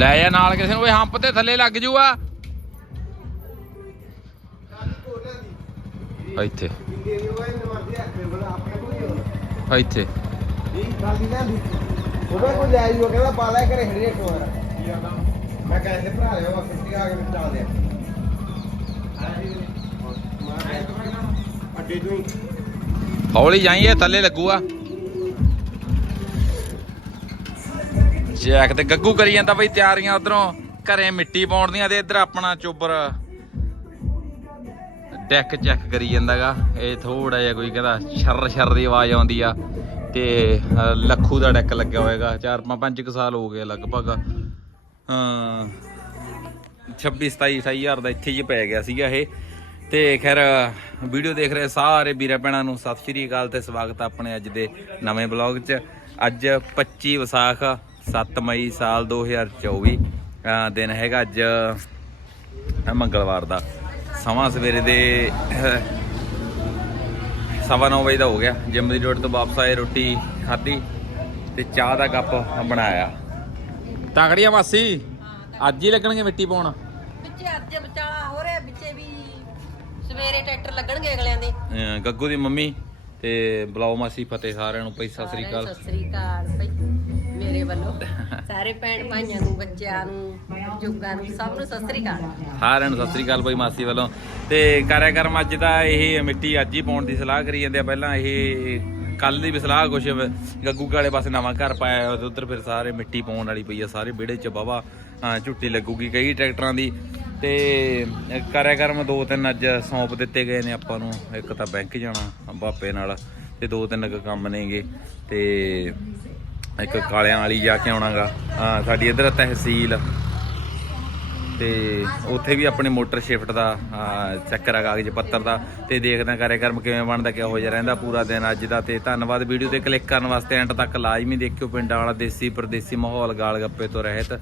ਲੈ ਜਾ ਨਾਲ ਕਿਸੇ ਨੂੰ, ਓਏ ਹੰਪ ਤੇ ਥੱਲੇ ਲੱਗ ਜੂਆ। ਇੱਥੇ। ਇੱਥੇ। ਉਹਨੇ ਕੋਈ ਲੈ ਜੂ ਕਹਿੰਦਾ ਪਾ ਲੈ ਕਰੇ ਹਰੀ ਇੱਕ ਮੈਂ ਕਹਿੰਦੇ ਭਰਾ ਲਿਆ ਵਾ ਫਿੱਟੀ ਆ ਕੇ ਵਿੱਚ ਡਾਲ ਦੇ ਹੌਲੀ ਜਾਈਏ ਥੱਲੇ ਲੱਗੂਆ ਜੈਕ ਤੇ ਗੱਗੂ ਕਰੀ ਜਾਂਦਾ ਬਈ ਤਿਆਰੀਆਂ ਉਧਰੋਂ। ਘਰੇ ਮਿੱਟੀ ਪਾਉਣ ਦੀਆਂ ਤੇ ਇੱਧਰ ਆਪਣਾ ਚੋਬਰ ਡੈਕ ਚੈੱਕ ਕਰੀ ਜਾਂਦਾਗਾ। ਇਹ ਥੋੜਾ ਜਿਹਾ ਕੋਈ ਕਹਿੰਦਾ ਸ਼ਰ ਸ਼ਰ ਦੀ ਆਵਾਜ਼ ਆਉਂਦੀ ਆ ਤੇ ਲੱਖੂ ਦਾ ਡੈਕ ਲੱਗਿਆ ਹੋਏਗਾ। 4 5 ਕੁ ਸਾਲ ਹੋ ਗਏ ਲਗਭਗ। ਹਾਂ 26 27 ਹਜ਼ਾਰ ਦਾ ਇੱਥੇ ਹੀ ਪੈ ਗਿਆ ਸੀਗਾ ਇਹ। ਤੇ ਖੈਰ, ਵੀਡੀਓ ਦੇਖ ਰਹੇ ਸਾਰੇ ਵੀਰਾਂ ਭੈਣਾਂ ਨੂੰ ਸਤਿ ਸ਼੍ਰੀ ਅਕਾਲ ਤੇ ਸਵਾਗਤ ਆ ਆਪਣੇ ਅੱਜ ਦੇ ਨਵੇਂ ਬਲੌਗ 'ਚ। ਅੱਜ 25 ਵਿਸਾਖ 7 ਮਈ ਸਾਲ 2024 ਅਹ ਦਿਨ ਹੈਗਾ ਅੱਜ ਮੰਗਲਵਾਰ ਦਾ। ਸਮਾਂ ਸਵੇਰੇ ਦੇ ਸਵਾ ਨੌ ਵਜੇ ਦਾ ਹੋ ਗਿਆ। ਜਿਮ ਦੀ ਡਿਊਟੀ ਤੋਂ ਵਾਪਸ ਆਏ ਰੋਟੀ ਖਾਧੀ ਤੇ ਚਾਹ ਦਾ ਕੱਪ ਬਣਾਇਆ। ਤਾਕੜੀਆਂ ਮਾਸੀ ਅੱਜ ਹੀ ਲੱਗਣਗੇ ਮਿੱਟੀ ਪਾਉਣ। ਵਿੱਚੇ ਅੱਜ ਵਿਚਾਲਾ ਹੋ ਰਿਹਾ ਵਿੱਚੇ ਵੀ ਸਵੇਰੇ ਟਰੈਕਟਰ ਲੱਗਣਗੇ ਅਗਲਿਆਂ ਦੇ। ਗੱਗੂ ਦੀ ਮੰਮੀ ਤੇ ਬਲਾਉ ਮਾਸੀ ਫਤਿਹ ਸਾਰਿਆਂ ਨੂੰ ਪਈ ਸਤਿ ਸ੍ਰੀ ਅਕਾਲ। ਸਤਿ ਸ੍ਰੀ ਅਕਾਲ ਭਾਈ। ਮੇਰੇ ਵੱਲੋਂ। ਸਾਰੇ ਭੈਣ ਭਾਈਆਂ ਨੂੰ, ਬੱਚਿਆਂ ਨੂੰ ਬਜ਼ੁਰਗਾਂ ਨੂੰ, ਸਭ ਨੂੰ ਸਤਿ ਸ੍ਰੀ ਅਕਾਲ। ਸਾਰਿਆਂ ਨੂੰ ਸਤਿ ਸ੍ਰੀ ਅਕਾਲ ਬਾਈ ਮਾਸੀ ਵੱਲੋਂ। ਤੇ ਕਾਰਿਆਕਰਮ ਅੱਜ ਦਾ ਇਹ ਮਿੱਟੀ ਅੱਜ ਹੀ ਪਾਉਣ ਦੀ ਸਲਾਹ ਕਰੀ ਜਾਂਦੇ ਆ। ਪਹਿਲਾਂ ਇਹ ਕੱਲ ਦੀ ਵੀ ਸਲਾਹ ਕੁਛ ਗੱਗੂ ਕਾਲੇ ਪਾਸੇ ਨਵਾਂ ਘਰ ਪਾਇਆ ਹੋਇਆ ਤੇ ਉਧਰ ਫਿਰ ਸਾਰੇ ਮਿੱਟੀ ਪਾਉਣ ਵਾਲੀ ਪਈ ਆ। ਸਾਰੇ ਵਿਹੜੇ 'ਚ ਬਾਵਾ ਝੁੱਟੀ ਲੱਗੂਗੀ ਕਈ ਟਰੈਕਟਰਾਂ ਦੀ। ਤੇ ਕਾਰਿਆਕਰਮ ਦੋ ਤਿੰਨ ਅੱਜ ਸੌਂਪ ਦਿੱਤੇ ਗਏ ਨੇ ਆਪਾਂ ਨੂੰ। ਇੱਕ ਤਾਂ ਬੈਂਕ ਜਾਣਾ ਬਾਪੇ ਨਾਲ। ਤੇ ਦੋ ਤਿੰਨ ਕੁ ਕੰਮ ਨੇਗੇ। ਤੇ ਇੱਕ ਕਾਲਿਆਂ ਵਾਲੀ ਜਾ ਕੇ ਆਉਣਾਗਾ। ਹਾਂ, ਸਾਡੀ ਇਧਰ ਤਹਿਸੀਲ। ਤੇ ਉੱਥੇ ਵੀ ਆਪਣੇ ਮੋਟਰ ਸ਼ਿਫਟ ਦਾ ਚੱਕਰ ਆ ਕਾਗਜ਼ ਪੱਤਰ ਦਾ। ਤੇ ਦੇਖਦਾ ਕਾਰਿਆਕਰਮ ਕਿਵੇਂ ਬਣਦਾ, ਕਿਹੋ ਜਿਹਾ ਰਹਿੰਦਾ ਪੂਰਾ ਦਿਨ ਅੱਜ ਦਾ। ਤੇ ਧੰਨਵਾਦ ਵੀਡੀਓ ਤੇ ਕਲਿੱਕ ਕਰਨ ਵਾਸਤੇ ਐਂਡ ਤੱਕ ਲਾਜ਼ਮੀ ਦੇਖਿਓ ਪਿੰਡਾਂ ਵਾਲਾ, ਦੇਸੀ ਪਰਦੇਸੀ ਮਾਹੌਲ, ਗਾਲ ਗੱਪੇ ਤੋਂ ਰਹਿਤ।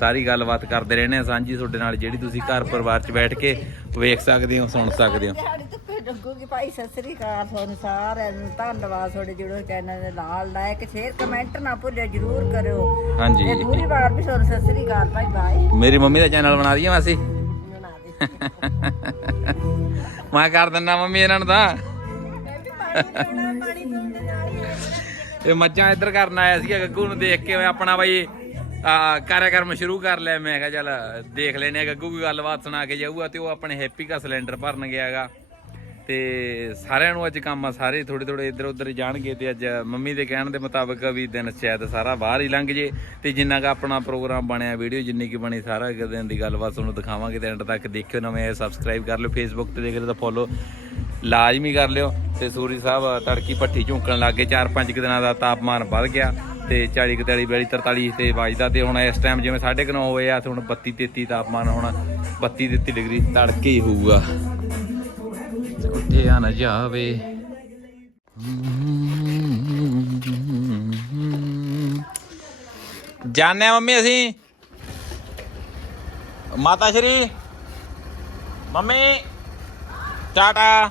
ਸਾਰੀ ਗੱਲਬਾਤ ਕਰਦੇ ਰਹਿੰਦੇ ਆ ਸਾਂਝੀ ਤੁਹਾਡੇ ਨਾਲ, ਜਿਹੜੀ ਤੁਸੀਂ ਘਰ ਪਰਿਵਾਰ 'ਚ ਬੈਠ ਕੇ ਵੇਖ ਸਕਦੇ ਹੋ, ਸੁਣ ਸਕਦੇ ਹੋ। ਧੁੱਪੇ ਡੁੱਗੂਗੀ ਭਾਈ ਸਤਿ ਸ੍ਰੀ ਅਕਾਲ ਤੁਹਾਨੂੰ ਸਾਰਿਆਂ ਨੂੰ। ਧੰਨਵਾਦ ਤੁਹਾਡੇ ਜਿਹੜੇ ਚੈਨਲ ਦੇ ਨਾਲ ਲਾਇਕ ਸ਼ੇਅਰ ਕਮੈਂਟ ਨਾ ਭੁੱਲਿਓ ਜਰੂਰ ਕਰਿਓ। ਹਾਂਜੀ। ਤੇ ਦੂਰੀ ਵਾਰ ਵੀ ਤੁਹਾਨੂੰ ਸਤਿ ਸ੍ਰੀ ਅਕਾਲ ਭਾਈ ਬਾਏ ਮੇਰੀ ਮੰਮੀ ਦਾ ਚੈਨਲ ਬਣਾ ਦਈਏ ਮਾਸੀ। ਬਣਾ ਦੇ। ਮੈਂ ਕਰ ਦਿੰਦਾ ਮੰਮੀ ਇਹਨਾਂ ਨੂੰ ਤਾਂ। ਇਹ ਮੱਝਾਂ ਇੱਧਰ ਕਰਨ ਆਇਆ ਸੀਗਾ ਗੱਗੂ ਨੂੰ ਦੇਖ ਕੇ। ਆਪਣਾ ਬਾਈ ਆ ਕਾਰਿਆਕਰਮ ਸ਼ੁਰੂ ਕਰ ਲਿਆ। ਮੈਂ ਕਿਹਾ ਚੱਲ ਦੇਖ ਲੈਨੇ ਆ। ਗੱਗੂ ਕੋਈ ਗੱਲਬਾਤ ਸੁਣਾ ਕੇ ਜਾਊਗਾ ਤੇ ਉਹ ਆਪਣੇ ਹੈਪੀ ਦਾ ਸਿਲੰਡਰ ਭਰਨ ਗਿਆਗਾ ਤੇ ਸਾਰਿਆਂ ਨੂੰ ਅੱਜ ਕੰਮ ਆ, ਸਾਰੇ ਥੋੜੇ ਥੋੜੇ ਇੱਧਰ ਉੱਧਰ ਜਾਣਗੇ ਤੇ ਅੱਜ ਮੰਮੀ ਦੇ ਕਹਿਣ ਦੇ ਮੁਤਾਬਕ ਵੀ ਦਿਨ ਸ਼ਾਇਦ ਸਾਰਾ ਬਾਹਰ ਹੀ ਲੰਘ ਜੇ ਤੇ ਜਿੰਨਾ ਕ ਆਪਣਾ ਪ੍ਰੋਗਰਾਮ ਬਣਿਆ, ਵੀਡੀਓ ਜਿੰਨੀ ਕੀ ਬਣੀ, ਸਾਰਾ ਇੱਕ ਦਿਨ ਦੀ ਗੱਲਬਾਤ ਤੁਹਾਨੂੰ ਦਿਖਾਵਾਂਗੇ ਤੇ ਐਂਡ ਤੱਕ ਦੇਖਿਓ ਨਵੇਂ ਸਬਸਕ੍ਰਾਈਬ ਕਰ ਲਿਓ ਫੇਸਬੁੱਕ ਤੇ ਦੇਖ ਰਹੇ ਤਾਂ ਫੋਲੋ ਲਾਜ਼ਮੀ ਕਰ ਲਿਓ ਤੇ ਸੂਰੀ ਸਾਹਿਬ ਤੜਕੀ ਪੱਠੀ ਝੁੰਕਣ ਲੱਗੇ 4-5 ਦਿਨਾਂ ਦਾ ਤਾਪਮਾਨ ਵੱਧ ਗਿਆ ਤੇ 40 41 42 43 ਤੇ ਵੱਜਦਾ ਤੇ ਹੁਣ ਇਸ ਟਾਈਮ ਜਿਵੇਂ 9:30 ਹੋਏ ਆ, ਤੇ ਹੁਣ 32 33 ਤਾਪਮਾਨ ਹੁਣ 32 33 ਡਿਗਰੀ ਤੜਕੇ ਹੀ ਹੋਊਗਾ। ਉੱਠਿਆ ਨਾ ਜਾਵੇ। ਜਾਣੇ ਆ ਮੰਮੀ ਅਸੀਂ? ਮਾਤਾ ਸ਼੍ਰੀ? ਮੰਮੀ? ਟਾਟਾ?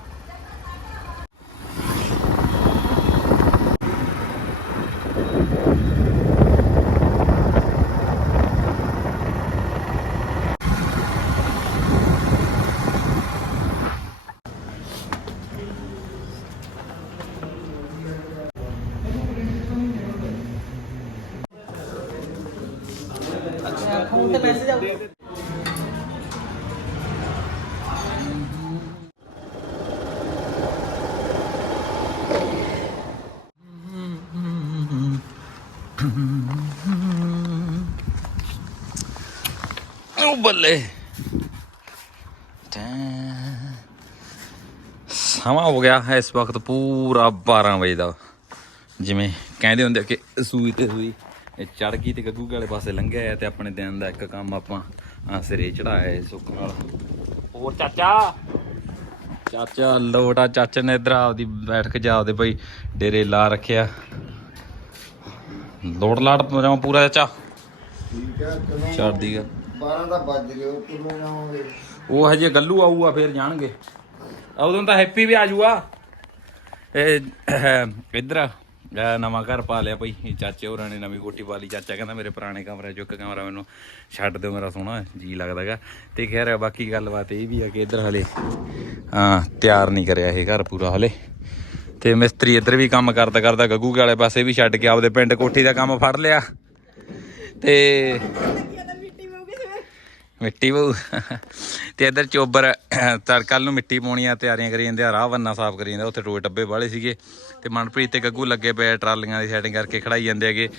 ਉਹ ਬੱਲੇ। ਸਮਾਂ ਹੋ ਗਿਆ ਹੈ ਇਸ ਵਕਤ ਪੂਰਾ 12 ਵਜੇ ਦਾ। ਜਿਵੇਂ ਕਹਿੰਦੇ ਹੁੰਦੇ ਆ ਕਿ ਸੂਈ ਤੇ ਸੂਈ। ਚੜ ਗਈ ਤੇ ਗੱਗੂ ਵਾਲੇ ਪਾਸੇ ਲੰਘਿਆ ਆ ਤੇ ਆਪਣੇ ਦਿਨ ਦਾ ਇੱਕ ਕੰਮ ਆਪਾਂ ਸਿਰੇ ਚੜਾਇਆ ਸੁੱਖ ਨਾਲ। ਹੋਰ ਚਾਚਾ? ਚਾਚਾ ਲੋਟਾ ਚਾਚਾ ਨੇ ਇਧਰ ਆਪਦੀ ਬੈਠ ਕੇ ਜਾਵਦੇ ਬਈ ਡੇਰੇ ਲਾ ਰੱਖਿਆ। ਲਾਟ ਪਜਾਮਾ ਪੂਰਾ ਚਾਚਾ? ਠੀਕ ਹੈ ਚਲੋ। ਚੜਦੀ ਗਾ 12 ਦਾ ਵੱਜ ਗਏ ਉਹ ਕਿਵੇਂ ਜਾਵਾਂਗੇ? ਉਹ ਹਜੇ ਗੱਲੂ ਆਊਗਾ ਫੇਰ ਜਾਣਗੇ। ਉਦੋਂ ਤਾਂ ਹੈਪੀ ਵੀ ਆ ਜਾਊਗਾ ਇਹ ਇੱਧਰ ਇਹ ਨਵਾਂ ਘਰ ਪਾ ਲਿਆ ਭਾਈ ਇਹ ਚਾਚੇ ਹੋਰਾਂ ਨੇ ਨਵੀਂ ਕੋਠੀ ਪਾ ਲਈ। ਚਾਚਾ ਕਹਿੰਦਾ ਮੇਰੇ ਪੁਰਾਣੇ ਕਮਰੇ ਚੋਂ ਇੱਕ ਕਮਰਾ ਮੈਨੂੰ ਛੱਡ ਦਿਓ, ਮੇਰਾ ਸੋਹਣਾ ਜੀ ਲੱਗਦਾਗਾ ਤੇ ਖੈਰ, ਬਾਕੀ ਗੱਲਬਾਤ ਇਹ ਵੀ ਆ ਕਿ ਇੱਧਰ ਹਲੇ, ਹਾਂ, ਤਿਆਰ ਨਹੀਂ ਕਰਿਆ ਇਹ ਘਰ ਪੂਰਾ ਹਲੇ। ਤੇ ਮਿਸਤਰੀ ਇੱਧਰ ਵੀ ਕੰਮ ਕਰਦਾ ਕਰਦਾ ਗੱਗੂ ਵਾਲੇ ਪਾਸੇ ਵੀ ਛੱਡ ਕੇ ਆਪਦੇ ਪਿੰਡ ਕੋਠੀ ਦਾ ਕੰਮ ਫੜ ਲਿਆ। ਤੇ ਮਿੱਟੀ ਬਹੁ ਤੇ ਇੱਧਰ ਚੋਬਰ, ਤਾਂ ਕੱਲ ਨੂੰ ਮਿੱਟੀ ਪਾਉਣੀ ਆ, ਤਿਆਰੀਆਂ ਕਰੀ ਜਾਂਦੇ ਆ, ਰਾਹ ਬੰਨਾ ਸਾਫ਼ ਕਰੀ ਜਾਂਦੇ ਉੱਥੇ ਟੋਏ ਟੱਬੇ ਵਾਲੇ ਸੀਗੇ। ਤੇ ਮਨਪ੍ਰੀਤ ਤੇ ਗੱਗੂ ਲੱਗੇ ਪਏ ਟਰਾਲੀਆਂ ਦੀ ਸੈਟਿੰਗ ਕਰਕੇ ਖੜਾਈ ਜਾਂਦੇ ਹੈਗੇ।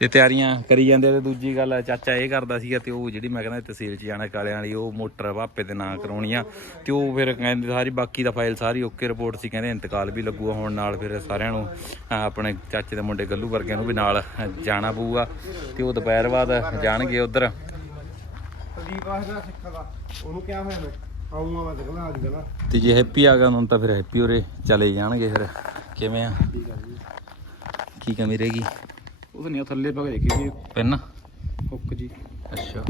ਤੇ ਤਿਆਰੀਆਂ ਕਰੀ ਜਾਂਦੇ ਆ ਤੇ ਦੂਜੀ ਗੱਲ ਚਾਚਾ ਇਹ ਕਰਦਾ ਸੀਗਾ ਤੇ ਉਹ ਜਿਹੜੀ ਮੈਂ ਕਹਿੰਦਾ ਤਹਿਸੀਲ ਚ ਜਾਣਾ ਕਾਲਿਆਂ ਵਾਲੀ ਉਹ ਮੋਟਰ ਭਾਪੇ ਦੇ ਨਾਂ ਕਰਾਉਣੀ ਆ। ਤੇ ਉਹ ਫਿਰ ਕਹਿੰਦੇ ਸਾਰੀ ਬਾਕੀ ਦਾ ਫਾਈਲ ਸਾਰੀ ਓਕੇ ਰਿਪੋਰਟ ਸੀ ਕਹਿੰਦੇ ਇੰਤਕਾਲ ਵੀ ਲੱਗੂਗਾ ਹੁਣ ਨਾਲ ਫਿਰ ਸਾਰਿਆਂ ਨੂੰ ਆਪਣੇ ਚਾਚੇ ਦੇ ਮੁੰਡੇ ਗੱਲੂ ਵਰਗਿਆਂ ਨੂੰ ਵੀ ਨਾਲ ਜਾਣਾ ਪਊਗਾ। ਤੇ ਉਹ ਦੁਪਹਿਰ ਬਾਅਦ ਜਾਣਗੇ ਉਧਰ। ਉਹਨੂੰ ਕਿਹਾ ਹੋਇਆ ਮੈਂ ਆਉਂਗਾ ਮੈਂ ਦੇਖਣਾ ਅੱਜ ਨਾ ਤੇ ਜੇ ਹੈਪੀ ਆ ਗਿਆ ਹੁਣ ਤਾਂ ਫਿਰ ਹੈਪੀ ਉਰੇ ਚਲੇ ਜਾਣਗੇ ਫਿਰ ਕਿਵੇਂ ਆ? ਕੀ ਕਮੀ ਰਹੇਗੀ ਉਹ ਨਹੀਂ ਥੱਲੇ ਪਾ ਕੇ ਦੇਖੀ ਜੀ ਪੈਨ। ਹੁੱਕ ਜੀ। ਅੱਛਾ।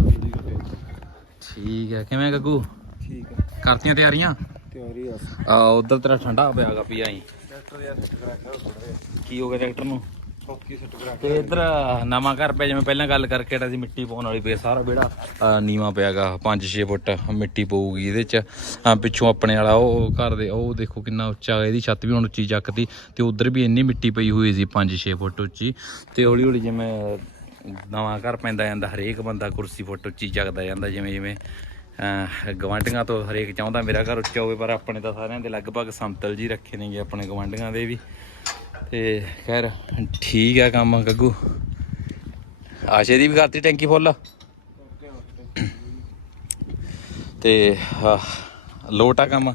ਠੀਕ ਹੈ ਕਿਵੇਂ ਗੱਗੂ? ਠੀਕ ਹੈ। ਕਰਤੀਆਂ ਤਿਆਰੀਆਂ? ਤਿਆਰੀ ਆ। ਆ ਉਧਰ ਤੇਰਾ ਠੰਡਾ ਪਿਆਗਾ ਪੀ ਆਈ। ਡਾਕਟਰ ਯਾਰ ਕੇ ਹੋ ਗਿਆ ਟਰੈਕਟਰ ਨੂੰ? ਚੌਕੀ ਸੈੱਟ ਕਰਾ ਤੇ ਇਧਰ ਨਵਾਂ ਘਰ ਪਿਆ, ਜਿਵੇਂ ਪਹਿਲਾਂ ਗੱਲ ਕਰਕੇ ਹਟਾ ਸੀ, ਮਿੱਟੀ ਪਾਉਣ ਵਾਲੀ ਪਈ ਸਾਰਾ ਵਿਹੜਾ ਨੀਵਾ ਪਿਆਗਾ 5-6 ਫੁੱਟ ਮਿੱਟੀ ਪਊਗੀ ਇਹਦੇ ਚ। ਪਿੱਛੋਂ ਆਪਣੇ ਵਾਲਾ ਉਹ ਘਰ ਦੇ, ਉਹ ਦੇਖੋ ਕਿੰਨਾ ਉੱਚਾ ਇਹਦੀ ਛੱਤ ਵੀ ਹੁਣ ਉੱਚੀ ਚੱਕਦੀ ਤੇ ਉਧਰ ਵੀ ਇੰਨੀ ਮਿੱਟੀ ਪਈ ਹੋਈ ਸੀ 5-6 ਫੁੱਟ ਉੱਚੀ। ਤੇ ਹੌਲੀ ਹੌਲੀ ਜਿਵੇਂ ਨਵਾਂ ਘਰ ਪੈਂਦਾ ਜਾਂਦਾ, ਹਰੇਕ ਬੰਦਾ ਕੁਰਸੀ ਫੁੱਟ ਉੱਚੀ ਚੱਕਦਾ ਜਾਂਦਾ, ਜਿਵੇਂ ਜਿਵੇਂ ਅਹ ਗਵਾਂਢੀਆਂ ਤੋਂ ਹਰੇਕ ਚਾਹੁੰਦਾ ਮੇਰਾ ਘਰ ਉੱਚਾ ਹੋਵੇ, ਪਰ ਆਪਣੇ ਤਾਂ ਸਾਰਿਆਂ ਦੇ ਲਗਭਗ ਸਮਤਲ ਜੀ ਰੱਖੇ ਨੇਗੇ ਆਪਣੇ ਗਵਾਂਢੀਆਂ ਦੇ ਵੀ। ਤੇ ਖੈਰ, ਠੀਕ ਆ ਕੰਮ ਗੱਗੂ। ਆਸ਼ੇ ਦੀ ਵੀ ਕਰਤੀ ਟੈਂਕੀ ਫੁੱਲ? ਤੇ ਲੋਟਾ ਕੰਮ।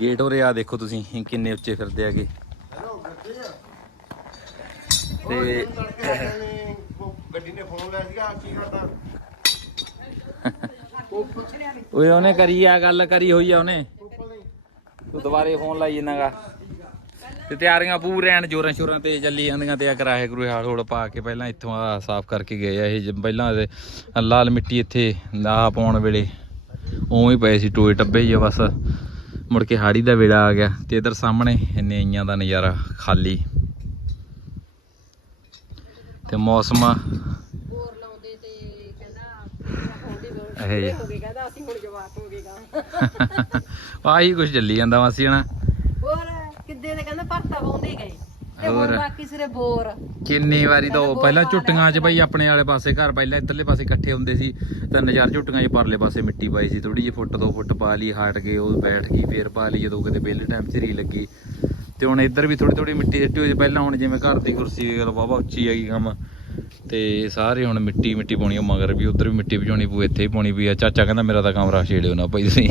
ਗੇਟ ਉਰੇ ਆ ਦੇਖੋ ਤੁਸੀਂ ਕਿੰਨੇ ਉੱਚੇ ਫਿਰਦੇ ਆਗੇ ਤੇ ਗੱਡੀ ਨੇ ਫੋਨ ਲਿਆ ਸੀਗਾ ਕੀ ਕਰਦਾ ਓਏ, ਉਹਨੇ ਕਰੀ ਆ, ਗੱਲ ਕਰੀ ਹੋਈ ਆ ਉਹਨੇ। ਤੂੰ ਦੁਬਾਰੇ ਫੋਨ ਲਾਈ ਜਨਾਗਾ ਤੇ ਤਿਆਰੀਆਂ ਪੂਰੇ ਐਨ ਜੋਰਾਂ ਸ਼ੋਰਾਂ ਤੇ ਚੱਲੀ ਜਾਂਦੀਆਂ ਤੇ ਆ ਕਰਾਏ ਕਰੂ ਹਾਲ ਹੋੜ ਪਾ ਕੇ ਪਹਿਲਾਂ ਇੱਥੋਂ ਆ ਸਾਫ਼ ਕਰਕੇ ਗਏ ਆ ਇਹ ਪਹਿਲਾਂ ਲਾਲ ਮਿੱਟੀ ਇੱਥੇ ਨਾ ਪਾਉਣ ਵੇਲੇ ਉਵੇਂ ਹੀ ਪਏ ਸੀ ਟੋਏ ਟੱਬੇ ਹੀ ਆ ਬਸ। ਮੁੜ ਕੇ ਹਾੜੀ ਦਾ ਵੇਲਾ ਆ ਗਿਆ ਤੇ ਇਧਰ ਸਾਹਮਣੇ ਇੰਨੇ ਆਈਆਂ ਦਾ ਨਜ਼ਾਰਾ ਖਾਲੀ। ਤੇ ਮੌਸਮ ਇਹ ਹੋ ਗਏ ਕਹਿੰਦਾ ਅਸੀਂ ਹੁਣ ਜਵਾਕ ਹੋ ਗਏ ਗਾ। ਆਹੀ ਕੁਝ ਚੱਲੀ ਜਾਂਦਾ ਮਾਸੀ ਹਣਾ ਹੋਰ ਕਿੱਦੇ ਦੇ ਕਹਿੰਦਾ ਭਰਤਾ ਪਾਉਂਦੇ ਗਏ। ਤੇ ਹੋਰ। ਹੁਣ ਬਾਕੀ ਸਿਰੇ ਬੋਰ। ਕਿੰਨੀ ਵਾਰੀ ਤਾਂ ਉਹ ਪਹਿਲਾਂ ਝੁੱਟੀਆਂ 'ਚ ਬਈ ਆਪਣੇ ਵਾਲੇ ਪਾਸੇ ਘਰ ਪਹਿਲਾਂ ਇੱਧਰਲੇ ਪਾਸੇ ਇਕੱਠੇ ਹੁੰਦੇ ਸੀ ਤਾਂ ਨਜ਼ਾਰ ਝੁੱਟੀਆਂ 'ਚ ਪਰਲੇ ਪਾਸੇ ਮਿੱਟੀ ਪਾਈ ਸੀ ਥੋੜੀ ਜਿਹੀ ਫੁੱਟ ਦੋ ਫੁੱਟ ਪਾ ਲਈ ਹਟ ਗਏ ਉਹ ਬੈਠ ਗਈ ਫੇਰ ਪਾ ਲਈ ਜਦੋਂ ਕਿਤੇ ਵਿਹਲੇ ਟਾਈਮ 'ਚ ਰੀ ਲੱਗੀ। ਤੇ ਹੁਣ ਇੱਧਰ ਵੀ ਥੋੜੀ ਥੋੜੀ ਮਿੱਟੀ ਸਿੱਟੀ ਹੋਈ ਸੀ। ਪਹਿਲਾਂ ਹੁਣ ਜਿਵੇਂ ਘਰ ਦੀ ਕੁਰਸੀ ਗੱਲ ਵਾਵਾ ਉੱਚੀ ਹੈਗੀ ਕੰਮ ਤੇ ਸਾਰੇ ਹੁਣ ਮਿੱਟੀ ਮਿੱਟੀ ਪਾਉਣੀ ਆ ਮਗਰ ਵੀ ਉਧਰ ਵੀ ਮਿੱਟੀ ਭਜਾਉਣੀ ਪਊ ਇੱਥੇ ਵੀ ਪਾਉਣੀ ਪਈ ਆ। ਚਾਚਾ ਕਹਿੰਦਾ ਮੇਰਾ ਤਾਂ ਕਮਰਾ ਛੇੜਿਓ ਨਾ ਭਾਈ ਤੁਸੀਂ।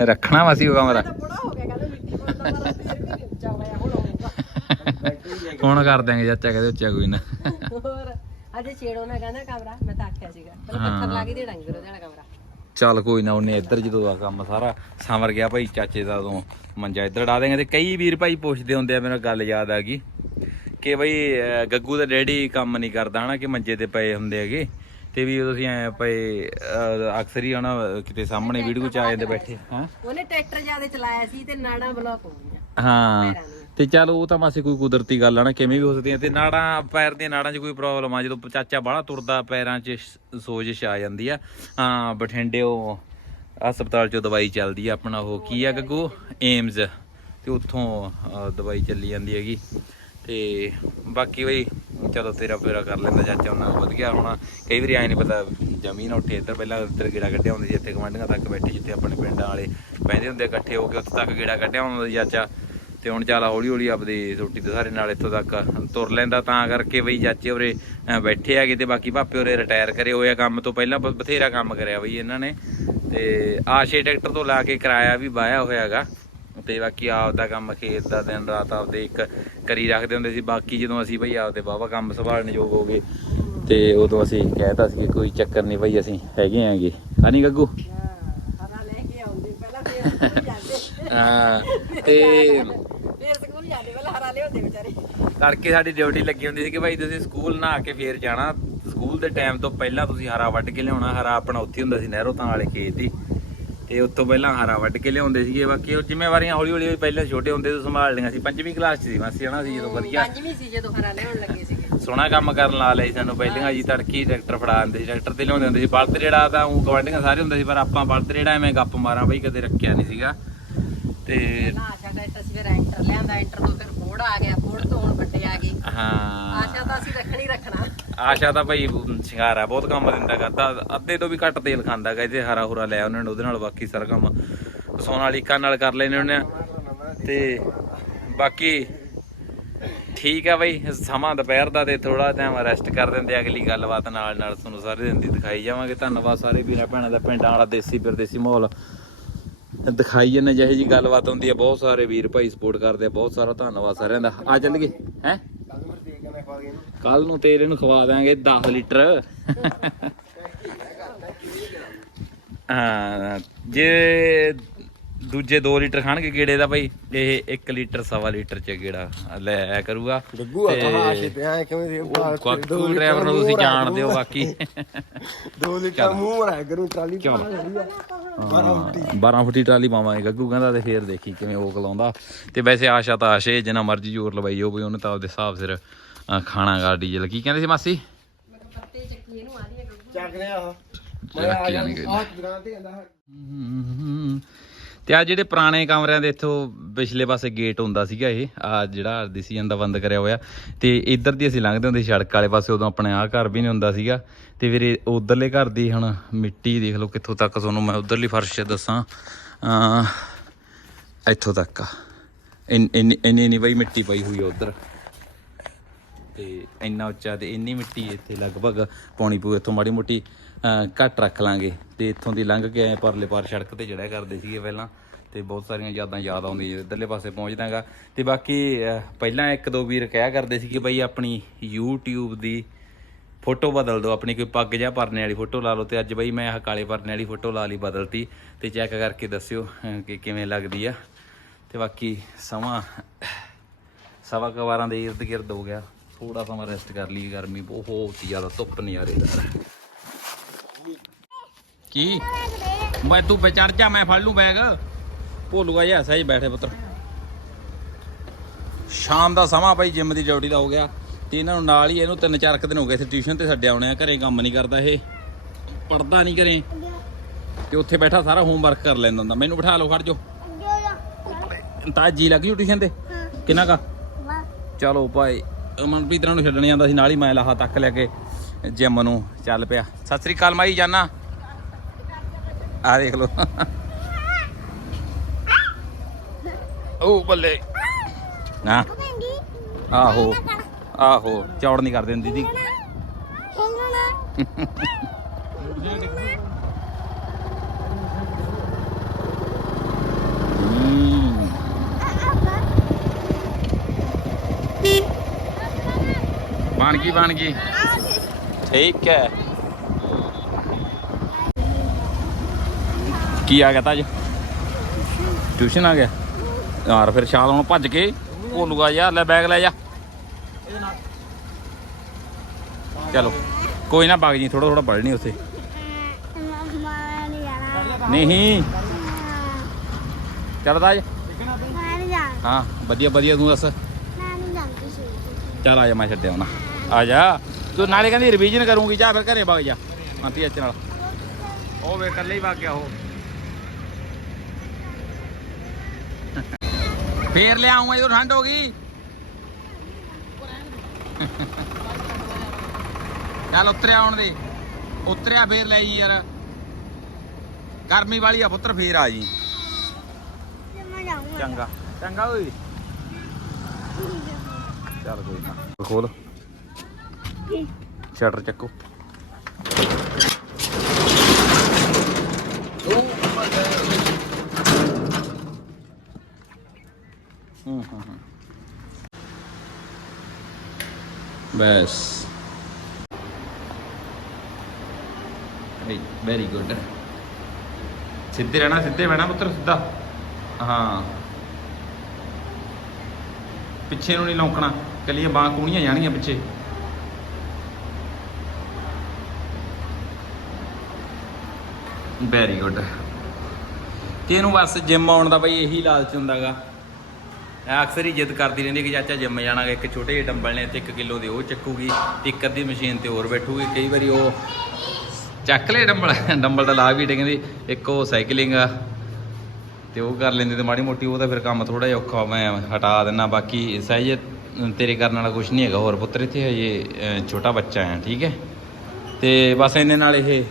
ਰੱਖਣਾ ਵਾ ਸੀ ਉਹ ਕਮਰਾ। ਬੜਾ ਹੋ ਗਿਆ ਕਹਿੰਦਾ ਮਿੱਟੀ ਪਾਉਂਦਾ ਪਰ ਫਿਰ ਵੀ ਨਹੀਂ ਉੱਚਾ ਹੋਇਆ ਹੁਣ ਹੋਊਗਾ ਹੁਣ ਕਰ ਦਾਂਗੇ ਚਾਚਾ ਕਹਿੰਦੇ ਉੱਚਾ ਕੋਈ ਨਾ। ਹੋਰ ਅਜੇ ਛੇੜੋ ਨਾ ਕਹਿੰਦਾ ਕਮਰਾ ਮੈਂ ਤਾਂ ਆਖਿਆ ਸੀਗਾ। ਹਾਂ। ਪੱਥਰ ਲਾ ਕੇ ਦੇ ਡਾਂਗੇ ਉਹਦੇ ਵਾਲਾ ਕਮਰਾ। ਚੱਲ ਕੋਈ ਨਾ ਉਹਨੇ ਇੱਧਰ ਜਦੋਂ ਆ ਕੰਮ ਸਾਰਾ ਸੰਵਰ ਗਿਆ ਭਾਈ ਚਾਚੇ ਦਾ ਉਦੋਂ ਮੰਜਾ ਇੱਧਰ ਡਾ ਦੇਂਗੇ ਤੇ ਕਈ ਵੀਰ ਭਾਈ ਪੁੱਛਦੇ ਹੁੰਦੇ ਆ ਮੈਨੂੰ ਗੱਲ ਯਾਦ ਆ ਗਈ ਕਿ ਅਹ, ਗੱਗੂ ਦਾ ਡੈਡੀ ਕੰਮ ਨਹੀਂ ਕਰਦਾ ਹਨਾ ਕਿ ਮੰਜੇ ਤੇ ਪਏ ਹੁੰਦੇ ਹੈਗੇ। ਤੇ ਵੀ ਤੁਸੀਂ ਐ ਪਏ ਅਕਸਰ ਹੀ ਹਨਾ ਕਿਤੇ ਸਾਹਮਣੇ ਵੀਡੀਓ ਚ ਆ ਜਾਂਦੇ ਬੈਠੇ ਹਾਂ? ਉਹਨੇ ਟਰੈਕਟਰ ਜ਼ਿਆਦਾ ਚਲਾਇਆ ਸੀ ਤੇ ਨਾੜਾਂ ਬਲੌਕ ਹੋ ਗਈਆਂ। ਹਾਂ। ਤੇ ਚੱਲ ਉਹ ਤਾਂ ਮਾਸੀ ਕੋਈ ਕੁਦਰਤੀ ਗੱਲ ਆ ਨਾ, ਕਿਵੇਂ ਵੀ ਹੋ ਸਕਦੀਆਂ ਆ ਤੇ ਨਾੜਾਂ, ਪੈਰ ਦੀਆਂ ਨਾੜਾਂ 'ਚ ਕੋਈ ਪ੍ਰੋਬਲਮ ਆ, ਜਦੋਂ ਚਾਚਾ ਬਾਹਲਾ ਤੁਰਦਾ, ਪੈਰਾਂ 'ਚ ਸੋਜਿਸ਼ ਆ ਜਾਂਦੀ ਆ, ਹਾਂ, ਬਠਿੰਡੇ ਉਹ ਹਸਪਤਾਲ 'ਚੋਂ ਦਵਾਈ ਚੱਲਦੀ ਆ ਆਪਣਾ ਉਹ, ਕੀ ਆ ਗੱਗੂ? ਏਮਜ਼। ਤੇ ਉੱਥੋਂ ਦਵਾਈ ਚੱਲੀ ਜਾਂਦੀ ਹੈਗੀ। ਤੇ ਬਾਕੀ ਬਈ, ਚਲੋ ਤੇਰਾ ਫੇਰਾ ਕਰ ਲੈਂਦਾ ਚਾਚਾ ਉਹਨਾਂ ਵਧ ਗਿਆ ਹੋਣਾ। ਕਈ ਵਾਰੀ ਐ ਨਹੀਂ ਪਤਾ, ਜ਼ਮੀਨ ਉੱਠੇ ਇੱਧਰ ਪਹਿਲਾਂ ਇੱਧਰ ਗੇੜਾ ਕੱਢਿਆ ਹੁੰਦੀ ਸੀ, ਇੱਥੇ ਗਵਾਂਢੀਆਂ ਤੱਕ ਬੈਠੇ ਜਿੱਥੇ ਆਪਣੇ ਪਿੰਡਾਂ ਵਾਲੇ ਬਹਿੰਦੇ ਹੁੰਦੇ ਇਕੱਠੇ ਹੋ ਕੇ, ਉੱਥੇ ਤੱਕ ਗੇੜਾ ਕੱਢਿਆ ਹੁੰਦਾ ਚਾਚਾ। ਤੇ ਹੁਣ ਚੱਲ ਹੌਲੀ ਹੌਲੀ ਆਪਦੀ ਰੋਟੀ ਦੇ ਸਾਰੇ ਨਾਲ ਇੱਥੋਂ ਤੱਕ ਤੁਰ ਲੈਂਦਾ ਤਾਂ ਕਰਕੇ ਬਈ ਚਾਚੇ ਉਰੇ ਬੈਠੇ ਹੈਗੇ ਤੇ ਬਾਕੀ ਭਾਪੇ ਉਰੇ ਰਿਟਾਇਰ ਕਰੇ ਹੋਏ ਆ ਕੰਮ ਤੋਂ ਪਹਿਲਾਂ ਬਥੇਰਾ ਕੰਮ ਕਰਿਆ ਬਈ ਇਹਨਾਂ ਨੇ। ਤੇ ਆਸ਼ੇ ਟਰੈਕਟਰ ਤੋਂ ਲਾ ਕੇ ਕਿਰਾਇਆ ਵੀ ਵਾਇਆ ਹੋਇਆਗਾ ਤੇ ਬਾਕੀ ਆਪਦਾ ਕੰਮ ਖੇਤ ਦਾ ਦਿਨ ਰਾਤ ਆਪਦੇ ਇੱਕ ਕਰੀ ਰੱਖਦੇ ਹੁੰਦੇ ਸੀ। ਬਾਕੀ ਜਦੋਂ ਅਸੀਂ ਬਈ ਆਪਦੇ ਵਾਹਵਾ ਕੰਮ ਸੰਭਾਲਣ ਯੋਗ ਹੋ ਗਏ ਤੇ ਉਦੋਂ ਅਸੀਂ ਕਹਿਤਾ ਸੀ ਕੋਈ ਚੱਕਰ ਨਹੀਂ ਬਈ ਅਸੀਂ ਹੈਗੇ ਆਂਗੇ ਹਨੀ ਗੱਗੂ? ਹਾਂ ਤੇ ਜਾਂਦੇ ਲਿਆਉਂਦੇ ਵਿਚਾਰੇ। ਤੜਕੇ ਸਾਡੀ ਡਿਊਟੀ ਲੱਗੀ ਹੁੰਦੀ ਸੀ ਕਿ ਭਾਈ ਤੁਸੀਂ ਸਕੂਲ ਨਹਾ ਕੇ ਫੇਰ ਜਾਣਾ। ਸਕੂਲ ਦੇ ਟਾਈਮ ਤੋਂ ਪਹਿਲਾਂ ਤੁਸੀਂ ਹਰਾ ਵੱਢ ਕੇ ਲਿਆਉਣਾ। ਹਰਾ ਆਪਣਾ ਉੱਥੇ ਹੁੰਦਾ ਸੀ ਨਹਿਰੋਂ ਤਾਂ ਵਾਲੇ ਖੇਤ ਹੀ। ਤੇ ਉੱਥੋਂ ਪਹਿਲਾਂ ਹਰਾ ਵੱਢ ਕੇ ਲਿਆਉਂਦੇ ਸੀਗੇ। ਬਾਕੀ ਉਹ ਜ਼ਿੰਮੇਵਾਰੀਆਂ ਹੌਲੀ ਹੌਲੀ ਪਹਿਲਾਂ ਛੋਟੇ ਹੁੰਦੇ ਤੋਂ ਸੰਭਾਲ ਲਈਆਂ ਸੀ। ਪੰਜਵੀਂ ਕਲਾਸ 'ਚ ਸੀ ਮਾਸੀ ਹਨਾ ਸੀ ਜਦੋਂ ਵਧੀਆ। ਪੰਜਵੀਂ ਸੀ ਜਦੋਂ ਹਰਾ ਲਿਆਉਣ ਲੱਗੇ ਸੀਗੇ। ਸੋਹਣਾ ਕੰਮ ਕਰਨ ਲਾ ਸੀ ਸਾਨੂੰ। ਪਹਿਲਾਂ ਜੀ ਤੜਕੀ ਟਰੈਕਟਰ ਫੜਾ ਦਿੰਦੇ ਸੀ। ਟਰੈਕਟਰ ਤੇ ਲਿਆਉਂਦੇ ਹੁੰਦੇ ਸੀ। ਬਲਦ ਰੇੜਾ ਤਾਂ ਉਹ ਗਵਾਂਢੀਆਂ ਸਾਰੇ ਹੁੰਦੇ ਸੀ ਪਰ ਆਪਾਂ ਬਲਦ ਰੇੜਾ ਐਵੇਂ ਗੱਪ ਮਾਰਾਂ ਬਈ ਕਦੇ ਰੱਖਿਆ ਨਹੀਂ ਸੀਗਾ। ਤੇ ਆਸ਼ਾ ਐਂਟਰ ਲਿਆਂਦਾ ਐਂਟਰ ਤੋਂ ਫਿਰ ਫੋੜ ਆ ਗਿਆ ਫੋੜ ਤੋਂ ਹੁਣ ਵੱਡੇ ਆ ਗਏ। ਹਾਂ। ਆਸ਼ਾ ਤਾਂ ਅਸੀਂ ਰੱਖਣੀ ਰੱਖਣਾ। ਆਸ਼ਾ ਤਾਂ ਭਾਈ ਸ਼ਿੰਗਾਰ ਆ ਬਹੁਤ ਕੰਮ ਦਿੰਦਾ ਕਰਦਾ ਅੱਧੇ ਤੋਂ ਵੀ ਘੱਟ ਤੇਲ ਖਾਂਦਾ ਗਾ ਇਹਦੇ ਹਰਾ ਹੁਰਾ ਲਿਆ ਉਹਨਾਂ ਨੇ ਉਹਦੇ ਨਾਲ ਬਾਕੀ ਸਾਰਾ ਕੰਮ ਸੋਨਾਲੀਕਾ ਨਾਲ ਕਰ ਲੈਨੇ ਉਹਨੇ ਤੇ ਬਾਕੀ ਠੀਕ ਆ ਬਈ ਸਮਾਂ ਦੁਪਹਿਰ ਦਾ ਤੇ ਥੋੜਾ ਟਾਈਮ ਰੈਸਟ ਕਰ ਦਿੰਦੇ ਅਗਲੀ ਗੱਲਬਾਤ ਨਾਲ ਨਾਲ ਤੁਹਾਨੂੰ ਸਾਰੇ ਦਿਨ ਦੀ ਦਿਖਾਈ ਜਾਵਾਂਗੇ। ਧੰਨਵਾਦ ਸਾਰੇ ਵੀਰਾਂ ਭੈਣਾਂ ਦਾ ਪਿੰਡਾਂ ਵਾਲਾ ਦੇਸੀ ਪਰਦੇਸੀ ਮਾਹੌਲ। ਦਿਖਾਈ ਜਨੇ ਜਿਹੇ ਜੀ ਗੱਲਬਾਤ ਹੁੰਦੀ ਆ, ਬਹੁਤ ਸਾਰੇ ਵੀਰ ਭਾਈ ਸਪੋਰਟ ਕਰਦੇ ਆ, ਬਹੁਤ ਸਾਰਾ ਧੰਨਵਾਦ ਸਾਰਿਆਂ ਦਾ। ਆ ਚੱਲ ਗਏ ਹੈ? ਕੱਲ ਨੂੰ ਤੇਰੇ ਨੂੰ ਖਵਾ ਦਾਂਗੇ 10 ਲੀਟਰ। ਹਾਂ, ਜੇ ਦੂਜੇ 2 ਲੀਟਰ ਖਾਣਗੇ ਗੇੜੇ ਦਾ ਭਾਈ ਇਹ 1 ਲੀਟਰ ਸਵਾ ਲੀਟਰ ਚ ਗੇੜਾ ਲੈ ਆਇਆ ਕਰੂਗਾ। ਗੱਗੂ ਆ ਕਹਾ ਆਸ਼ੇ ਤੇ ਆਏ ਕਿਵੇਂ ਦੇ ਡਰਾਈਵਰ ਨੂੰ ਤੁਸੀਂ ਜਾਣਦੇ ਹੋ ਬਾਕੀ। ਦੋ ਲੀਟਰ ਮੂੰਹ ਮਰਾਇਆ ਕਰੂੰ ਟਰਾਲੀ? ਬਾਰਾਂ ਫੁੱਟੀ। 12 ਫੁੱਟੀ ਟਰਾਲੀ ਪਾਵਾਂਗੇ ਗੱਗੂ ਕਹਿੰਦਾ ਤੇ ਫੇਰ ਦੇਖੀ ਕਿਵੇਂ ਉਹ ਲਾਉਂਦਾ ਤੇ ਵੈਸੇ ਆਸ਼ਾ ਤਾਂ ਆਸ਼ੇ ਜਿੰਨਾ ਮਰਜ਼ੀ ਜ਼ੋਰ ਲਵਾਈ ਵੀ ਉਹਨੇ ਤਾਂ ਆਪਦੇ ਹਿਸਾਬ ਸਿਰ ਖਾਣਾ ਗਾ ਡੀਜ਼ਲ ਕੀ ਕਹਿੰਦੇ ਸੀ ਮਾਸੀ? ਪੱਤੇ ਚੱਕੀ ਇਹਨੂੰ ਆ ਰਹੀ ਹੈ ਗੱਗੂ ਚੱਕ ਰਿਹਾ ਆ ਰੱਖ ਜਾਣਗੇ ਆਹ ਦੁਕਾਨ ਤੇ ਕਹਿੰਦਾ ਹਮ, ਤੇ ਆ ਜਿਹੜੇ ਪੁਰਾਣੇ ਕਮਰਿਆਂ ਦੇ ਇੱਥੋਂ ਪਿਛਲੇ ਪਾਸੇ ਗੇਟ ਹੁੰਦਾ ਸੀਗਾ ਇਹ ਆ ਜਿਹੜਾ ਦਿਸੀ ਜਾਂਦਾ ਬੰਦ ਕਰਿਆ ਹੋਇਆ, ਤੇ ਇੱਧਰ ਦੀ ਅਸੀਂ ਲੰਘਦੇ ਹੁੰਦੇ ਸੀ, ਸੜਕ ਵਾਲੇ ਪਾਸੇ ਉਦੋਂ ਆਪਣੇ ਆ ਘਰ ਵੀ ਨਹੀਂ ਹੁੰਦਾ ਸੀਗਾ। ਤੇ ਵੀਰੇ ਉਧਰਲੇ ਘਰ ਦੀ ਹੁਣ ਮਿੱਟੀ ਦੇਖ ਲਓ ਕਿੱਥੋਂ ਤੱਕ ਤੁਹਾਨੂੰ ਮੈਂ ਉਧਰਲੀ ਫਰਸ਼ ਦੱਸਾਂ। ਇੱਥੋਂ ਤੱਕ ਆ। ਇੰਨੀ ਇੰਨੀ ਨਹੀਂ ਬਈ ਮਿੱਟੀ ਪਈ ਹੋਈ ਆ ਉਧਰ। ਤੇ ਇੰਨਾ ਉੱਚਾ ਤੇ ਇੰਨੀ ਮਿੱਟੀ ਇੱਥੇ ਲਗਭਗ ਪੌਣੀ ਪੂ ਇੱਥੋਂ ਮਾੜੀ ਮੋਟੀ। ਘੱਟ ਰੱਖ ਲਾਂਗੇ। ਤੇ ਇੱਥੋਂ ਦੀ ਲੰਘ ਕੇ ਆਏ ਪਰਲੇ ਪਾਰ ਸੜਕ ਤੇ ਚੜਿਆ ਕਰਦੇ ਸੀਗੇ ਪਹਿਲਾਂ, ਤੇ ਬਹੁਤ ਸਾਰੀਆਂ ਯਾਦਾਂ ਯਾਦ ਆਉਂਦੀਆਂ ਇਧਰਲੇ ਪਾਸੇ ਪਹੁੰਚਦਾਗਾ। ਤੇ ਬਾਕੀ ਪਹਿਲਾਂ ਇੱਕ ਦੋ ਵੀਰ ਕਹਿਆ ਕਰਦੇ ਸੀ ਕਿ ਬਈ ਆਪਣੀ YouTube ਦੀ ਫੋਟੋ ਬਦਲ ਦਿਓ, ਆਪਣੀ ਕੋਈ ਪੱਗ ਜਾਂ ਪਰਨੇ ਵਾਲੀ ਫੋਟੋ ਲਾ ਲਓ। ਤੇ ਅੱਜ ਬਈ ਮੈਂ ਆਹ ਕਾਲੇ ਪਰਨੇ ਵਾਲੀ ਫੋਟੋ ਲਾ ਲਈ ਬਦਲਤੀ, ਤੇ ਚੈੱਕ ਕਰਕੇ ਦੱਸਿਓ ਕਿ ਕਿਵੇਂ ਲੱਗਦੀ ਆ। ਤੇ ਬਾਕੀ ਸਮਾਂ, ਸਵਾ ਕਵਾਰਾਂ ਦੇ ਇਰਦ ਗਿਰਦ ਹੋ ਗਿਆ। ਥੋੜਾ ਸਮਾਂ ਰੈਸਟ ਕਰ ਲਈ ਗਰਮੀ ਬਹੁਤ ਹੀ ਜ਼ਿਆਦਾ ਧੁੱਪ ਨਜ਼ਾਰੇਦਾਰ ਹੈ ਕੀ? ਮੈਂ ਤੂੰ ਪੇ ਚੜ ਜਾ, ਮੈਂ ਫੜ ਲੂ ਬੈਗ ਭੋਲੂਗਾ ਐਸਾ ਸਹੀ ਬੈਠੇ ਪੁੱਤਰ। ਸ਼ਾਮ ਦਾ ਸਮਾਂ ਭਾਈ ਜਿੰਮ ਦੀ ਡਿਊਟੀ ਦਾ ਹੋ ਗਿਆ। ਤੇ ਇਹਨਾਂ ਨੂੰ ਨਾਲ ਹੀ ਇਹਨੂੰ ਤਿੰਨ ਚਾਰ ਕੁ ਦਿਨ ਹੋ ਗਏ ਸੀ ਟਿਊਸ਼ਨ ਤੇ ਛੱਡਿਆ ਆਉਣੇ ਆ ਘਰੇ ਕੰਮ ਨਹੀਂ ਕਰਦਾ ਇਹ। ਪੜਦਾ ਨਹੀਂ ਘਰੇ। ਤੇ ਉੱਥੇ ਬੈਠਾ ਸਾਰਾ ਹੋਮਵਰਕ ਕਰ ਲੈਂਦਾ ਹੁੰਦਾ। ਮੈਨੂੰ ਬਿਠਾ ਲਓ, ਖੜ ਜੋ ਤਾਂ ਜੀ ਲੱਗ ਜੂ ਟਿਊਸ਼ਨ ਤੇ? ਕਿੰਨਾ ਕਾ? ਚਲੋ ਭਾਈ ਮਨਪ੍ਰੀਤ ਨੂੰ ਛੱਡਣ ਜਾਂਦਾ ਸੀ, ਨਾਲ ਹੀ ਮੈਂ ਲਾਹਾ ਤੱਕ ਲੈ ਕੇ ਜਿਮ ਨੂੰ ਚੱਲ ਪਿਆ। ਸਤਿ ਸ੍ਰੀ ਅਕਾਲ ਮਾਈ, ਜਾਨਾ। ਆ ਦੇਖ ਲਓ ਉਹ ਬੱਲੇ ਨਾ ਆਹੋ ਆਹੋ ਚੌੜ ਨਹੀਂ ਕਰ ਦਿੰਦੀ ਦੀ ਹੂੰ ਬਣ ਗਈ ਬਣ ਗਈ ਠੀਕ ਕੀ ਆ ਗਿਆ ਤਾਜ ਟਿਊਸ਼ਨ ਆ ਗਿਆ। ਯਾਰ ਫਿਰ ਸ਼ਾਲ ਹੁਣ ਭੱਜ ਕੇ ਭੋਲੂਗਾ ਯਾਰ ਲੈ ਬੈਗ ਲੈ ਜਾ। ਚਲੋ, ਕੋਈ ਨਾ ਬਾਗ ਜੀ ਥੋੜਾ ਥੋੜਾ ਪੜ੍ਹਨੀ ਉੱਥੇ। ਨਹੀਂ। ਚੱਲ ਤਾਜ ਹਾਂ, ਵਧੀਆ ਵਧੀਆ ਤੂੰ ਦੱਸ। ਚੱਲ ਆ ਜਾ, ਮੈਂ ਛੱਡਿਆ ਹੁਣਾ। ਆ ਜਾ। ਤੂੰ ਨਾਲੇ ਕਹਿੰਦੀ ਰਿਵੀਜ਼ਨ ਕਰੂੰਗੀ, ਜਾ ਫਿਰ ਘਰੇ ਵਗ ਜਾ। ਮਾਤੀ ਅੱਚ ਨਾਲ। ਉਹ ਵੇ ਇਕੱਲੇ ਹੀ ਵਗ ਗਿਆ ਉਹ। ਫੇਰ ਲੈ ਜਦੋਂ ਠੰਡ ਹੋ ਗਈ। ਚੱਲ ਉਤਰਿਆ ਆਉਣ ਦੇ। ਉਤਰਿਆ ਫੇਰ ਲੈ ਜੀ ਯਾਰ। ਗਰਮੀ ਵਾਲੀ ਆ ਪੁੱਤਰ, ਫੇਰ ਆ ਜੀ। ਚੰਗਾ। ਚੰਗਾ ਓਏ। ਚੱਲ ਕੋਈ ਨਾ। ਖੋਲ। ਸ਼ਟਰ ਚੱਕੋ ਹੂੰ ਹੂੰ ਹੂੰ ਬਸ। ਵੈਰੀ ਗੁੱਡ ਸਿੱਧੇ ਰਹਿਣਾ ਸਿੱਧੇ ਬਹਿਣਾ ਪੁੱਤਰ ਸਿੱਧਾ। ਹਾਂ। ਪਿੱਛੇ ਨੂੰ ਨਹੀਂ ਲੌਂਕਣਾ। ਕੱਲੀਆਂ ਬਾਹਾਂ ਕੂਣੀਆਂ ਜਾਣਗੀਆਂ ਪਿੱਛੇ। ਵੈਰੀ ਗੁੱਡ ਤੇ ਇਹਨੂੰ ਬਸ ਜਿਮ ਆਉਣ ਦਾ ਬਈ ਇਹੀ ਲਾਲਚ ਹੁੰਦਾਗਾ। ਅਕਸਰ ਹੀ ਜਿੱਦ ਕਰਦੀ ਰਹਿੰਦੀ ਕਿ ਚਾਚਾ ਜਿਮ ਜਾਣਾ ਇੱਕ ਛੋਟੇ ਜਿਹੇ ਡੰਬਲ ਨੇ ਤੇ 1 ਕਿਲੋ ਦੇ ਉਹ ਚੱਕੂਗੀ ਤੇ ਇੱਕ ਅੱਧੀ ਮਸ਼ੀਨ ਤੇ ਹੋਰ ਬੈਠੂਗੀ। ਕਈ ਵਾਰੀ ਉਹ ਚੱਕ ਲੈ ਡੰਬਲ ਡੰਬਲ ਦਾ ਲਾ ਵੀ ਡੇ ਕਹਿੰਦੀ ਇੱਕ ਉਹ ਸਾਈਕਲਿੰਗ ਆ ਤੇ ਉਹ ਕਰ ਲੈਂਦੇ ਤੇ ਮਾੜੀ ਮੋਟੀ ਉਹ ਤਾਂ ਫਿਰ ਕੰਮ ਥੋੜਾ ਜਿਹਾ ਔਖਾ, ਮੈਂ ਹਟਾ ਦਿੰਨਾ, ਬਾਕੀ ਸਹੀ ਤੇਰੇ ਕਰਨ ਵਾਲਾ ਕੁਝ ਨਹੀਂ ਹੈਗਾ, ਹੋਰ ਪੁੱਤਰ ਇੱਥੇ ਹਜੇ ਛੋਟਾ ਬੱਚਾ ਹੈ, ਠੀਕ ਹੈ। ਤੇ ਬਸ ਇਹਨੇ ਨਾਲ ਇਹ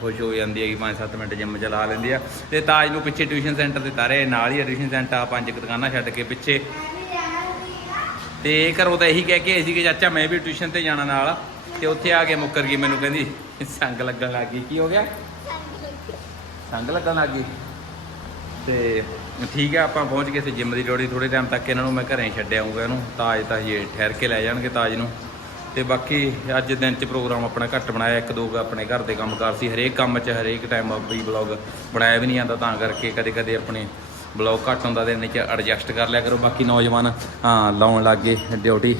ਖੁਸ਼ ਹੋ ਜਾਂਦੀ ਹੈ ਕਿ 5-7 ਮਿੰਟ ਜਿੰਮ ਚਲਾ ਲੈਂਦੀ ਆ। ਤੇ ਤਾਜ ਨੂੰ ਪਿੱਛੇ ਟਿਊਸ਼ਨ ਸੈਂਟਰ ਤੇ ਤਾਰੇ, ਨਾਲ ਹੀ ਟਿਊਸ਼ਨ ਸੈਂਟਰ ਆ ਪੰਜ ਦੁਕਾਨਾਂ ਛੱਡ ਕੇ ਪਿੱਛੇ। ਤੇ ਇਹ ਘਰੋਂ ਤਾਂ ਇਹੀ ਕਹਿ ਕੇ ਆਏ ਸੀ ਕਿ ਚਾਚਾ ਮੈਂ ਵੀ ਟਿਊਸ਼ਨ ਤੇ ਜਾਣਾ ਨਾਲ। ਤੇ ਉੱਥੇ ਆ ਕੇ ਮੁੱਕਰ ਗਈ ਮੈਨੂੰ, ਕਹਿੰਦੀ, ਸੰਗ ਲੱਗਣ ਲੱਗ ਗਈ। ਕੀ ਹੋ ਗਿਆ? ਸੰਗ ਲੱਗਣ ਲੱਗ ਗਈ। ਤੇ ਠੀਕ ਹੈ ਆਪਾਂ ਪਹੁੰਚ ਗਏ ਸੀ ਜਿਮ ਦੀ ਡਿਊਟੀ ਥੋੜੇ ਟਾਈਮ ਤੱਕ ਇਹਨਾਂ ਨੂੰ ਮੈਂ ਘਰੇ ਛੱਡ ਆਉਂਗਾ ਇਹਨੂੰ। ਤਾਜ ਤਾਂ ਇਹ ਠਹਿਰ ਕੇ ਲੈ ਜਾਣਗੇ ਤਾਜ ਨੂੰ। ਤੇ ਬਾਕੀ ਅੱਜ ਦਿਨ 'ਚ ਪ੍ਰੋਗਰਾਮ ਆਪਣਾ ਘੱਟ ਬਣਾਇਆ, ਇੱਕ ਦੋ ਆਪਣੇ ਘਰ ਦੇ ਕੰਮਕਾਰ ਸੀ, ਹਰੇਕ ਕੰਮ 'ਚ ਹਰੇਕ ਟਾਈਮ ਆਪਣੀ ਬਲੌਗ ਬਣਾਇਆ ਵੀ ਨਹੀਂ ਜਾਂਦਾ, ਤਾਂ ਕਰਕੇ ਕਦੇ ਕਦੇ ਆਪਣੇ ਬਲੌਗ ਘੱਟ ਹੁੰਦਾ, ਦਿਨ 'ਚ ਐਡਜਸਟ ਕਰ ਲਿਆ ਕਰੋ। ਬਾਕੀ ਨੌਜਵਾਨ, ਹਾਂ, ਲਾਉਣ ਲੱਗ ਗਏ ਡਿਊਟੀ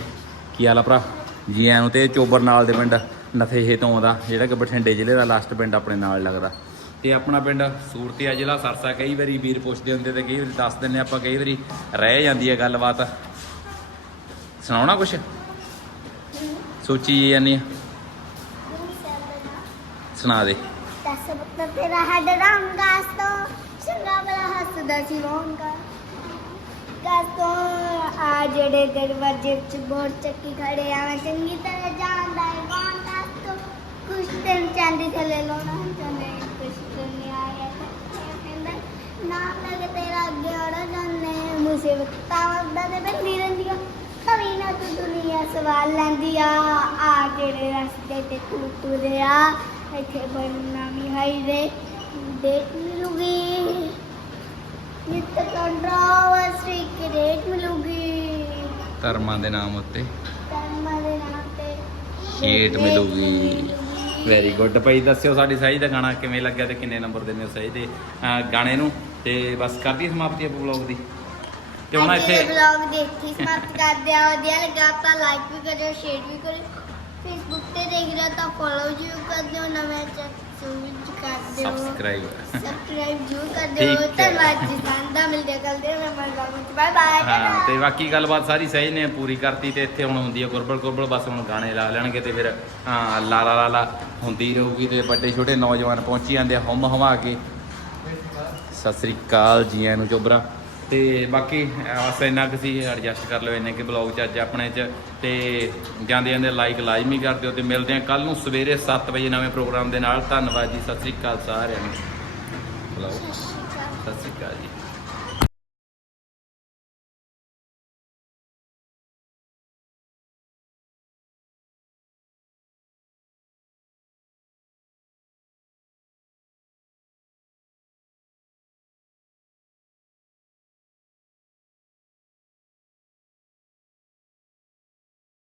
ਕੀ ਹਾਲ ਆ ਭਰਾ? ਜੀ ਆਇਆਂ ਨੂੰ ਤੇ ਚੋਬਰ ਨਾਲ ਦੇ ਪਿੰਡ ਨਥੇਹੇ ਤੋਂ ਆਉਂਦਾ, ਜਿਹੜਾ ਕਿ ਬਠਿੰਡੇ ਜ਼ਿਲ੍ਹੇ ਦਾ ਲਾਸਟ ਪਿੰਡ ਆਪਣੇ ਨਾਲ ਲੱਗਦਾ। ਤੇ ਆਪਣਾ ਪਿੰਡ ਸੂਰਤੀਆ ਜ਼ਿਲ੍ਹਾ, ਸਰਸਾ ਕਈ ਵਾਰੀ ਵੀਰ ਪੁੱਛਦੇ ਹੁੰਦੇ ਤੇ ਕਈ ਵਾਰੀ ਦੱਸ ਦਿੰਦੇ ਆਪਾਂ ਕਈ ਵਾਰੀ ਰਹਿ ਜਾਂਦੀ ਹੈ ਗੱਲਬਾਤ। ਸੁਣਾਉਣਾ ਕੁਛ? ਸੋਚੀ ਜਾਂਦੀ ਆ। ਸੁਣਾ ਦੇ। ਦਸ ਪੁੱਤਰ ਤੇਰਾ ਹੈਡ ਰੰਗਾਸ ਤੋਂ ਚੰਗਾ ਬਲਾ ਹੱਸਦਾ ਸੀ ਰੋਂਗਾ। ਕਾਸਤੋਂ ਆ ਜਿਹੜੇ ਦਰਵਾਜ਼ੇ 'ਚ ਬੋਰ ਚੱਕੀ ਖੜੇ ਆ, ਮੈਂ ਚੰਗੀ ਤਰ੍ਹਾਂ ਜਾਣਦਾ ਹੈ ਕੌਣ ਕਾਸਤੋਂ ਕੁਛ ਦਿਨ ਚਾਂਦੀ ਥੱਲੇ ਲਾਉਣਾ ਚਾਹੁੰਦੇ ਕੁਛ ਦਿਨ ਆਇਆ। ਕਹਿੰਦਾ ਨਾਮ ਲੈ ਕੇ ਤੇਰਾ ਅੱਗੇ ਆੜਾ ਜਾਂਦੇ ਮੁਸੀਬਤਾਂ ਵਰਦਾ ਤੇ ਬੰਦੀ ਰਹਿੰਦੀਆਂ ਕਵੀ ਨਾ ਤੂੰ ਦੁਨੀਆ ਸਵਾਲ ਲੈਂਦੀ ਆ ਆ ਜਿਹੜੇ ਰਸਤੇ ਤੇ ਤੂੰ ਤੁਰਿਆ ਇੱਥੇ ਬਣਨਾ ਵੀ ਹਾਈਵੇ ਡੇਟ ਮਿਲੂਗੀ। ਨਿਤ ਕੰਟਰੋਵਰਸੀ ਕ੍ਰੀਏਟ ਮਿਲੂਗੀ। ਧਰਮਾਂ ਦੇ ਨਾਮ ਉੱਤੇ। ਧਰਮਾਂ ਦੇ ਨਾਮ ਤੇ ਸ਼ੇਟ ਮਿਲੂਗੀ। ਵੈਰੀ ਗੁੱਡ ਭਾਈ ਦੱਸਿਓ ਸਾਡੀ ਸਾਈ ਦਾ ਗਾਣਾ ਕਿਵੇਂ ਲੱਗਿਆ ਤੇ ਕਿੰਨੇ ਨੰਬਰ ਦਿੰਦੇ ਹੋ ਸਾਈ ਦੇ ਅਹ, ਗਾਣੇ ਨੂੰ? ਤੇ ਬਸ ਕਰਦੀ ਸਮਾਪਤੀ ਆਪਾਂ ਬਲੌਗ ਦੀ। ਤੇ ਹੁਣ ਇੱਥੇ ਬਲੌਗ ਦੇਖੀ ਸਮਾਪਤ ਕਰਦੇ ਆ ਵਧੀਆ ਲੱਗਾ ਤਾਂ ਲਾਈਕ ਵੀ ਕਰਿਓ ਸ਼ੇਅਰ ਵੀ ਕਰਿਓ। ਫੇਸਬੁੱਕ ਤੇ ਦੇਖ ਰਹੇ ਹੋ ਤਾਂ ਫੋਲੋ ਜ਼ਰੂਰ ਕਰ ਦਿਓ ਨਵੇਂ ਚੈਨਲ ਕਰ ਦਿਓ। ਸਬਸਕ੍ਰਾਈਬ ਸਬਸਕ੍ਰਾਈਬ ਜ਼ਰੂਰ ਕਰ ਦਿਓ। ਠੀਕ ਹੈ। ਧੰਨਵਾਦ ਜੀ ਸਾਰਿਆਂ ਦਾ ਮਿਲਦੇ ਹਾਂ ਕੱਲ ਦੇ ਮੈਂ ਬਲੌਗ ਵਿੱਚ। ਬਾਏ ਬਾਏ ਹਾਂ ਤੇ ਬਾਕੀ ਗੱਲਬਾਤ ਸਾਰੀ ਸਹੀ ਨੇ ਪੂਰੀ ਕਰਤੀ ਤੇ ਇੱਥੇ ਹੁਣ ਹੁੰਦੀ ਹੈ ਗੁਰਬਲ ਗੁਰਬਲ ਬਸ ਹੁਣ ਗਾਣੇ ਲਾ ਲੈਣਗੇ ਤੇ ਫਿਰ ਹਾਂ ਲਾਲਾ ਲਾਲਾ ਹੁੰਦੀ ਰਹੂਗੀ ਤੇ ਵੱਡੇ ਛੋਟੇ ਨੌਜਵਾਨ ਪਹੁੰਚੀ ਜਾਂਦੇ ਆ ਹਮ ਹਵਾ ਕੇ। ਸਤਿ ਸ੍ਰੀ ਅਕਾਲ ਜੀ ਆਇਆਂ ਨੂੰ ਚੋਬਰਾ। ਤੇ ਬਾਕੀ ਬਸ ਇੰਨਾ ਕੁ ਸੀ ਐਡਜਸਟ ਕਰ ਲਿਓ ਇੰਨੇ ਕਿ ਬਲੌਗ ਚ ਅੱਜ ਆਪਣੇ ਚ। ਤੇ ਜਾਂਦੇ ਜਾਂਦੇ ਲਾਈਕ ਲਾਜ਼ਮੀ ਕਰ ਦਿਓ ਤੇ ਮਿਲਦੇ ਆ ਕੱਲ ਨੂੰ ਸਵੇਰੇ 7 ਵਜੇ ਨਵੇਂ ਪ੍ਰੋਗਰਾਮ ਦੇ ਨਾਲ। ਧੰਨਵਾਦ ਜੀ ਸਤਿ ਸ੍ਰੀ ਅਕਾਲ ਸਾਰਿਆਂ ਨੂੰ। ਸਤਿ ਸ੍ਰੀ ਅਕਾਲ ਜੀ।